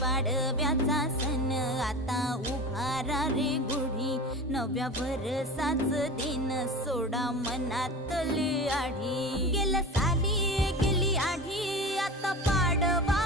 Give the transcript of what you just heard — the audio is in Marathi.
पाडव्याचा सण आता उभारा रे गुढी, नव्या वर्षाच दिन सोडा मनातली आढी। गेल्या साली गेली आढी आता पाडवा